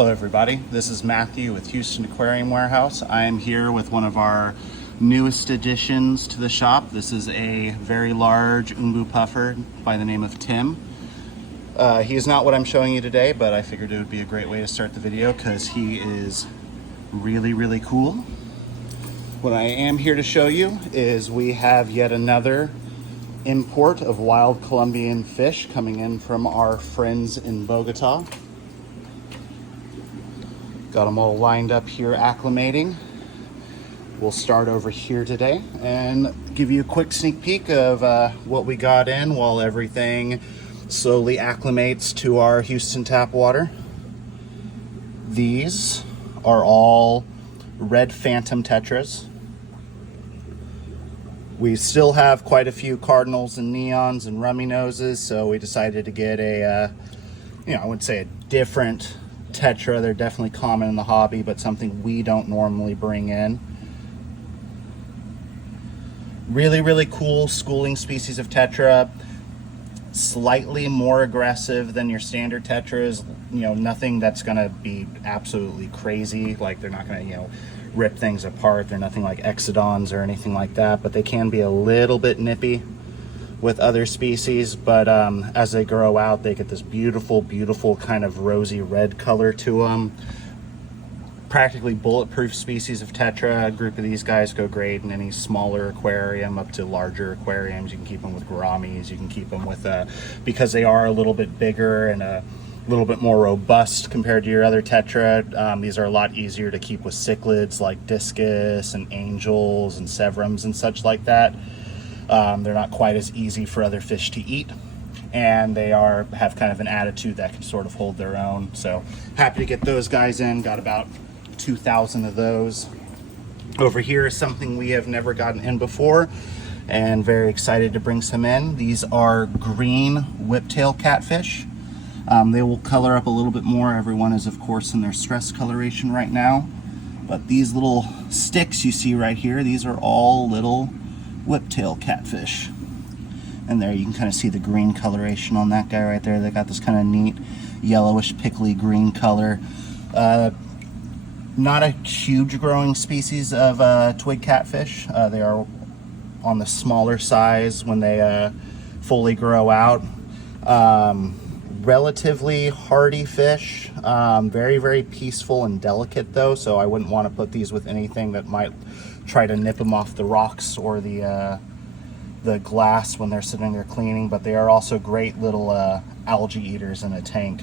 Hello everybody, this is Matthew with Houston Aquarium Warehouse. I am here with one of our newest additions to the shop. This is a very large umbu puffer by the name of Tim. He is not what I'm showing you today, but I figured it would be a great way to start the video because he is really cool. What I am here to show you is we have yet another import of wild Colombian fish coming in from our friends in Bogota. Got them all lined up here acclimating. We'll start over here today and give you a quick sneak peek of what we got in while everything slowly acclimates to our Houston tap water. These are all red phantom tetras. We still have quite a few cardinals and neons and rummy noses, so we decided to get a, I wouldn't say a different tetra. They're definitely common in the hobby, but something we don't normally bring in. Really cool schooling species of tetra. Slightly more aggressive than your standard tetras. Nothing that's gonna be absolutely crazy. Like they're not gonna, rip things apart. They're nothing like exodons or anything like that, but they can be a little bit nippy with other species. But as they grow out, they get this beautiful kind of rosy red color to them. Practically bulletproof species of tetra. A group of these guys go great in any smaller aquarium up to larger aquariums. You can keep them with gouramis. You can keep them with because they are a little bit bigger and a little bit more robust compared to your other tetra. These are a lot easier to keep with cichlids like discus and angels and severums and such like that. They're not quite as easy for other fish to eat, and they have kind of an attitude that can sort of hold their own. So happy to get those guys in. Got about 2,000 of those. Over here is something we have never gotten in before and very excited to bring some in. These are green whiptail catfish. They will color up a little bit more. Everyone is of course in their stress coloration right now, but these little sticks you see right here, these are all little whiptail catfish. And there you can kind of see the green coloration on that guy right there. They got this kind of neat yellowish pickly green color. Not a huge growing species of twig catfish. They are on the smaller size when they fully grow out. Relatively hardy fish, very peaceful and delicate though, so I wouldn't want to put these with anything that might try to nip them off the rocks or the glass when they're sitting there cleaning. But they are also great little algae eaters in a tank,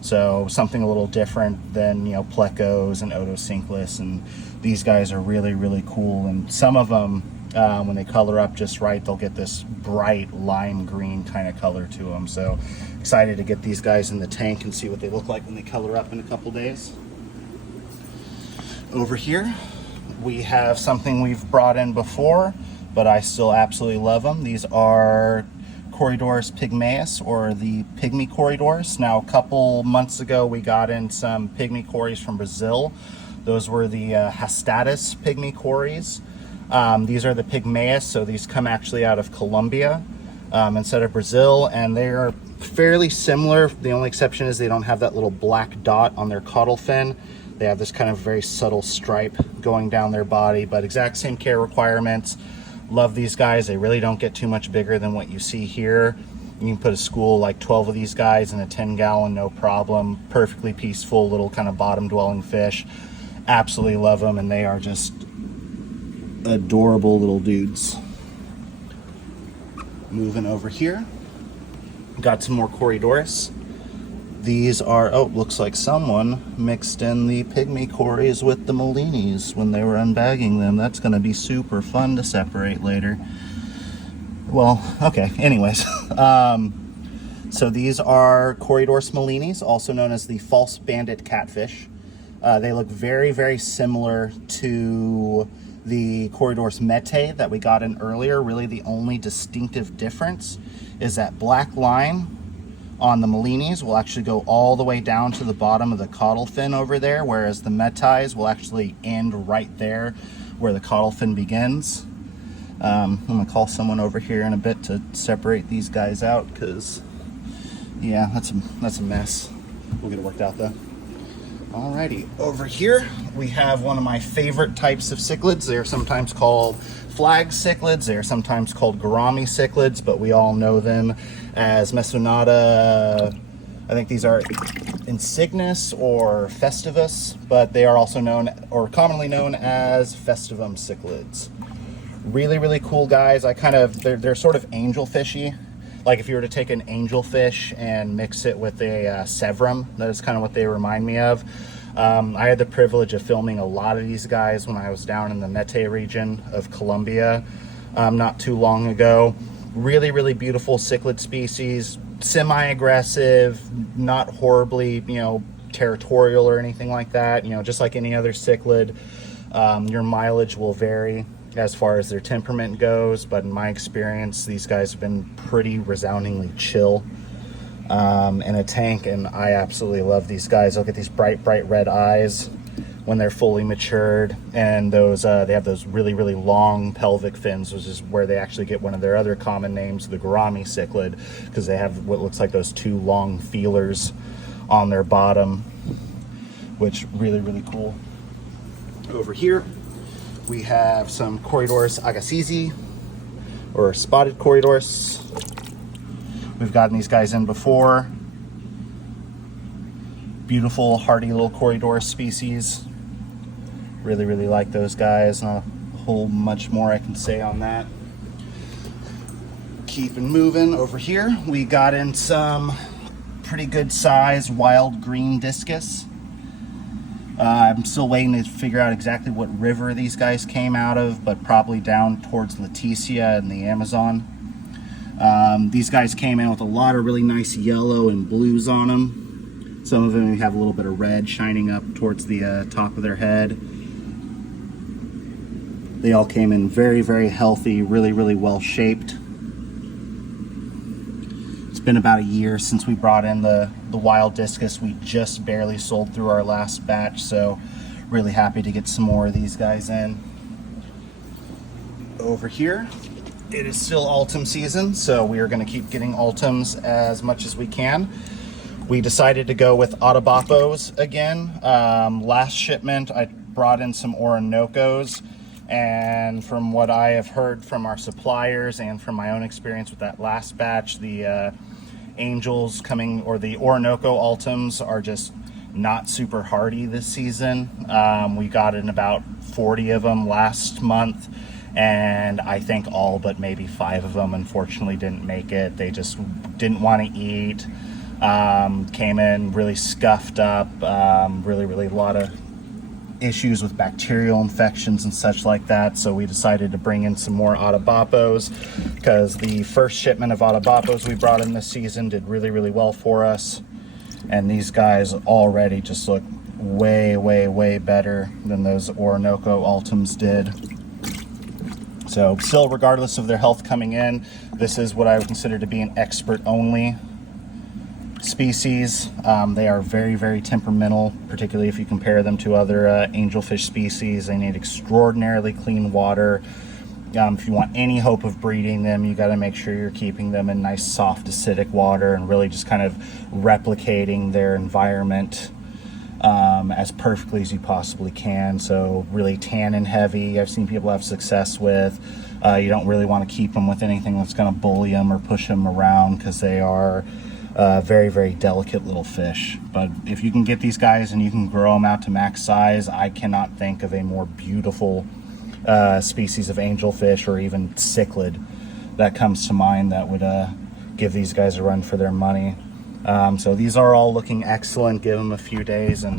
so something a little different than plecos and otocinclus. And these guys are really cool, and some of them when they color up just right, they'll get this bright lime green kind of color to them. So excited to get these guys in the tank and see what they look like when they color up in a couple days. Over here we have something we've brought in before, but I still absolutely love them. These are corydoras pygmaeus, or the Pygmy corydoras. Now a couple months ago we got in some Pygmy cories from Brazil. Those were the Hastatus Pygmy cories. These are the pygmaeus, so these come actually out of Colombia instead of Brazil, and they are fairly similar. The only exception is they don't have that little black dot on their caudal fin. They have this kind of very subtle stripe going down their body, but exact same care requirements. Love these guys. They really don't get too much bigger than what you see here. You can put a school like 12 of these guys in a 10-gallon, no problem. Perfectly peaceful little kind of bottom-dwelling fish. Absolutely love them, and they are just adorable little dudes. Moving over here, got some more corydoras. These are, looks like someone mixed in the Pygmy cories with the Molinis when they were unbagging them. That's going to be super fun to separate later. Well, okay, anyways. So these are Corydoras molinis, also known as the false bandit catfish. They look very similar to the Corydoras mete that we got in earlier. Really the only distinctive difference is that black line on the molinis will actually go all the way down to the bottom of the caudal fin over there, whereas the metes will actually end right there where the caudal fin begins. I'm gonna call someone over here in a bit to separate these guys out, because yeah, that's a mess. We'll get it worked out though. Alrighty, over here we have one of my favorite types of cichlids. They're sometimes called flag cichlids, they're sometimes called gourami cichlids, but we all know them as Mesonata. I think these are insignis or festivus, but they are also known, or commonly known as Festivom cichlids. Really, really cool guys. They're sort of angelfishy. Like if you were to take an angelfish and mix it with a severum, that is kind of what they remind me of. I had the privilege of filming a lot of these guys when I was down in the Mete region of Colombia not too long ago. Really, really beautiful cichlid species, semi-aggressive, not horribly, territorial or anything like that. Just like any other cichlid, your mileage will vary as far as their temperament goes, but in my experience, these guys have been pretty resoundingly chill in a tank, and I absolutely love these guys. Look at these bright red eyes when they're fully matured, and those they have those really, really long pelvic fins, which is where they actually get one of their other common names, the gourami cichlid, because they have what looks like those two long feelers on their bottom, which really, really cool. Over here we have some corydoras agassizi, or spotted corydoras. We've gotten these guys in before. Beautiful, hardy little corydoras species. Really, really like those guys. Not a whole much more I can say on that. Keeping moving. Over here, we got in some pretty good size wild green discus. I'm still waiting to figure out exactly what river these guys came out of, but probably down towards Leticia and the Amazon. These guys came in with a lot of really nice yellow and blues on them. Some of them have a little bit of red shining up towards the top of their head. They all came in very, very healthy, really, really well shaped. It's been about a year since we brought in the wild discus. We just barely sold through our last batch, so really happy to get some more of these guys in. Over here, it is still autumn season, so we are going to keep getting autumns as much as we can. We decided to go with Autabapos again. Last shipment, I brought in some Orinoco's, and from what I have heard from our suppliers and from my own experience with that last batch, the angels coming, or the Orinoco Ultims, are just not super hardy this season. We got in about 40 of them last month, and I think all but maybe 5 of them unfortunately didn't make it. They just didn't want to eat. Came in really scuffed up, really a lot of issues with bacterial infections and such like that. So we decided to bring in some more Autabapos, because the first shipment of Autabapos we brought in this season did really well for us, and these guys already just look way better than those Orinoco Ultims did. So still, regardless of their health coming in, this is what I would consider to be an expert only species. They are very temperamental, particularly if you compare them to other angelfish species. They need extraordinarily clean water. If you want any hope of breeding them, you got to make sure you're keeping them in nice soft acidic water and really just kind of replicating their environment as perfectly as you possibly can. So really tannin heavy, I've seen people have success with. You don't really want to keep them with anything that's going to bully them or push them around, because they are very delicate little fish. But if you can get these guys and you can grow them out to max size, I cannot think of a more beautiful species of angelfish or even cichlid that comes to mind that would give these guys a run for their money. So these are all looking excellent. Give them a few days and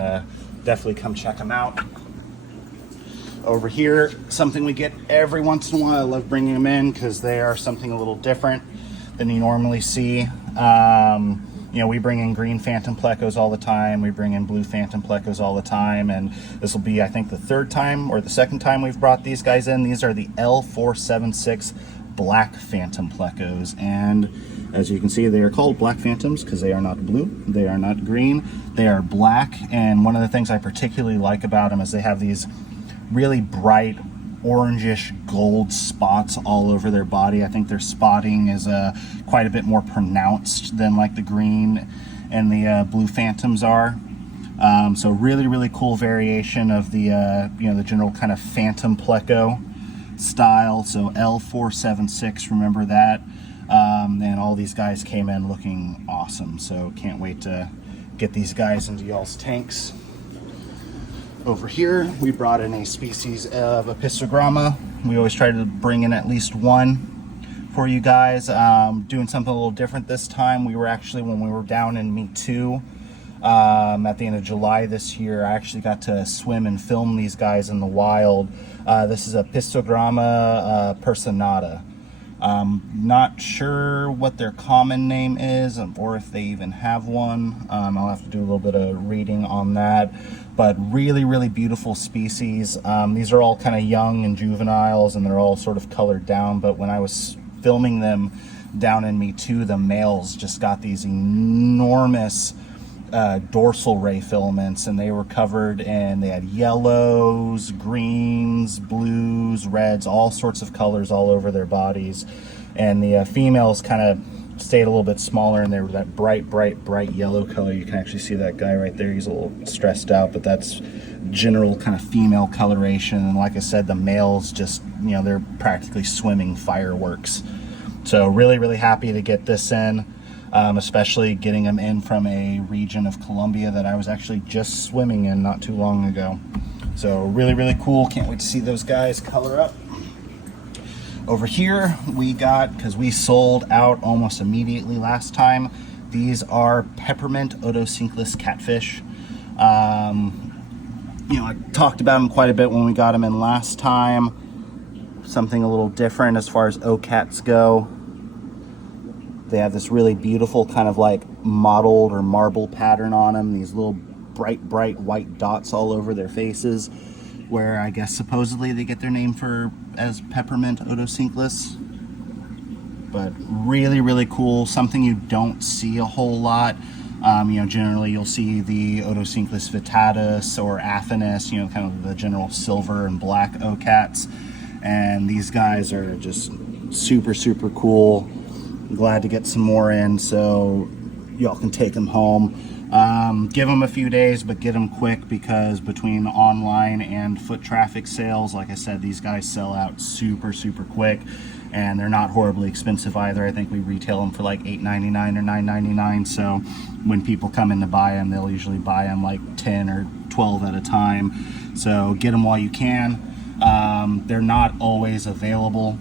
definitely come check them out. Over here, something we get every once in a while. I love bringing them in because they are something a little different than you normally see. We bring in green phantom plecos all the time. We bring in blue phantom plecos all the time. And this will be, I think, the third time or the second time we've brought these guys in. These are the L476 black phantom plecos. And as you can see, they are called black phantoms because they are not blue. They are not green. They are black. And one of the things I particularly like about them is they have these really bright orangish gold spots all over their body. I think their spotting is quite a bit more pronounced than like the green and the blue phantoms are. So really, really cool variation of the, you know, the general kind of phantom pleco style. So L476, remember that. And all these guys came in looking awesome. So can't wait to get these guys into y'all's tanks. Over here, we brought in a species of Apistogramma. We always try to bring in at least one for you guys. Doing something a little different this time. We were actually, when we were down in Me Too, at the end of July this year, I actually got to swim and film these guys in the wild. This is Apistogramma personata. Not sure what their common name is or if they even have one. I'll have to do a little bit of reading on that, but really, really beautiful species. These are all kind of young and juveniles, and they're all sort of colored down, but when I was filming them down in Me Too, the males just got these enormous dorsal ray filaments, and they were covered in, they had yellows, greens, blues, reds, all sorts of colors all over their bodies. And the females kind of stayed a little bit smaller, and they were that bright yellow color. You can actually see that guy right there, he's a little stressed out, but that's general kind of female coloration. And like I said, the males just, you know, they're practically swimming fireworks. So really, really happy to get this in. Especially getting them in from a region of Colombia that I was actually just swimming in not too long ago. So really, really cool. Can't wait to see those guys color up. Over here we got, because we sold out almost immediately last time, these are Peppermint otocinclus catfish. You know, I talked about them quite a bit when we got them in last time. Something a little different as far as OCats go. They have this really beautiful kind of like mottled or marble pattern on them. These little bright white dots all over their faces, where I guess supposedly they get their name as Peppermint otocinclus. But really, really cool. Something you don't see a whole lot. You know, generally you'll see the otocinclus vittatus or affinis, you know, kind of the general silver and black OCats. And these guys are just super, super cool. Glad to get some more in so y'all can take them home. Give them a few days, but get them quick, because between online and foot traffic sales, like I said, these guys sell out super, super quick, and they're not horribly expensive either. I think we retail them for like $8.99 or $9.99. So when people come in to buy them, they'll usually buy them like 10 or 12 at a time. So get them while you can. They're not always available.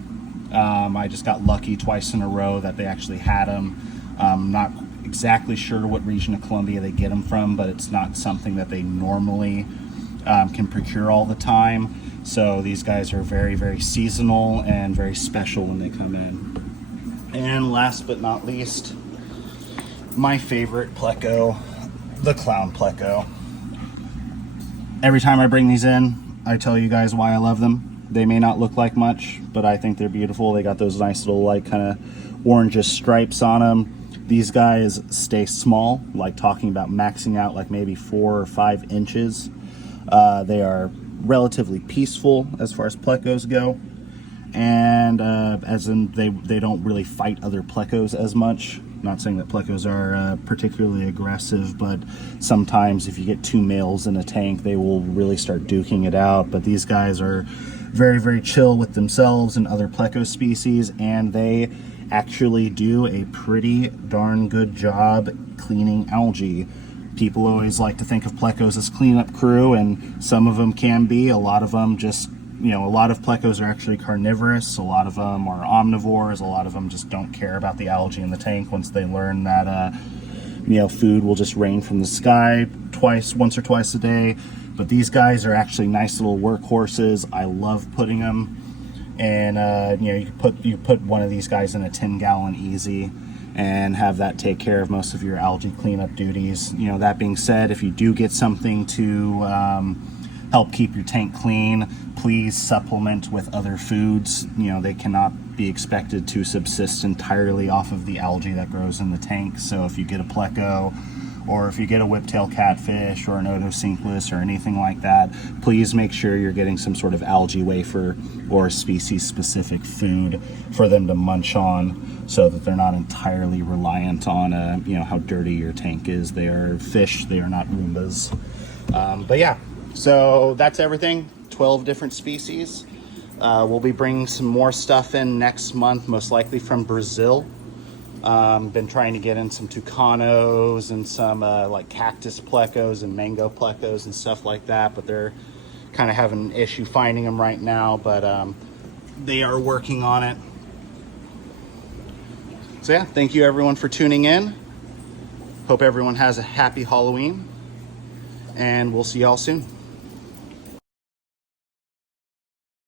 I just got lucky twice in a row that they actually had them. Not exactly sure what region of Colombia they get them from, but it's not something that they normally can procure all the time. So these guys are very, very seasonal and very special when they come in. And last but not least, my favorite pleco, the clown pleco. Every time I bring these in, I tell you guys why I love them. They may not look like much, but I think they're beautiful. They got those nice little like kind of orangish stripes on them. These guys stay small, like talking about maxing out like maybe 4 or 5 inches. They are relatively peaceful as far as plecos go. And as in they don't really fight other plecos as much. Not saying that plecos are particularly aggressive, but sometimes if you get 2 males in a tank, they will really start duking it out. But these guys are very, very chill with themselves and other pleco species, and they actually do a pretty darn good job cleaning algae. People always like to think of plecos as cleanup crew, and some of them can be. A lot of them just, you know, a lot of plecos are actually carnivorous. A lot of them are omnivores. A lot of them just don't care about the algae in the tank once they learn that, you know, food will just rain from the sky once or twice a day. But these guys are actually nice little workhorses. I love putting them. And, you know, you put one of these guys in a 10-gallon easy and have that take care of most of your algae cleanup duties. You know, that being said, if you do get something to help keep your tank clean, please supplement with other foods. You know, they cannot be expected to subsist entirely off of the algae that grows in the tank. So if you get a pleco or if you get a whiptail catfish or an otocinclus or anything like that, please make sure you're getting some sort of algae wafer or species specific food for them to munch on, so that they're not entirely reliant on you know, how dirty your tank is. They are fish, they are not Roombas. But yeah, so that's everything. 12 different species. We'll be bringing some more stuff in next month, most likely from Brazil. Been trying to get in some tucanos and some like cactus plecos and mango plecos and stuff like that, but they're kind of having an issue finding them right now, but they are working on it. So yeah, thank you everyone for tuning in. Hope everyone has a happy Halloween, and we'll see y'all soon.